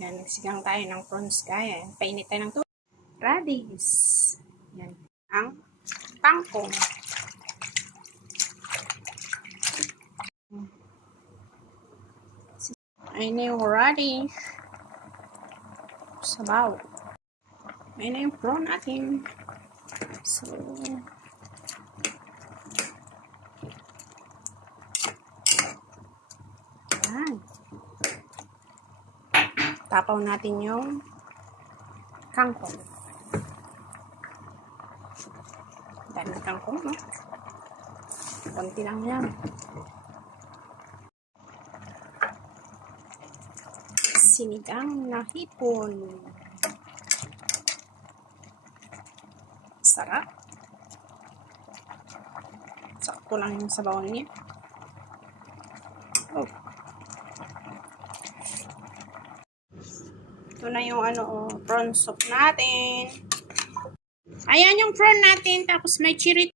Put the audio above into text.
Yan, nagsigang tayo ng prawns kaya. Painit tayo ng tubig. Radis. Yan. Ang kangkong. Ayun na yung radish. Sabaw. Ayun na yung prawn natin. So, yan. Tapaw natin yung kangkong. Dami kangkong, no? Konti lang yan. Sinigang na hipon. Sarap. Sakto lang yung sabaw niya. Oh. Ito na yung prawn soup natin. Ayan yung prawn natin. Tapos may chiri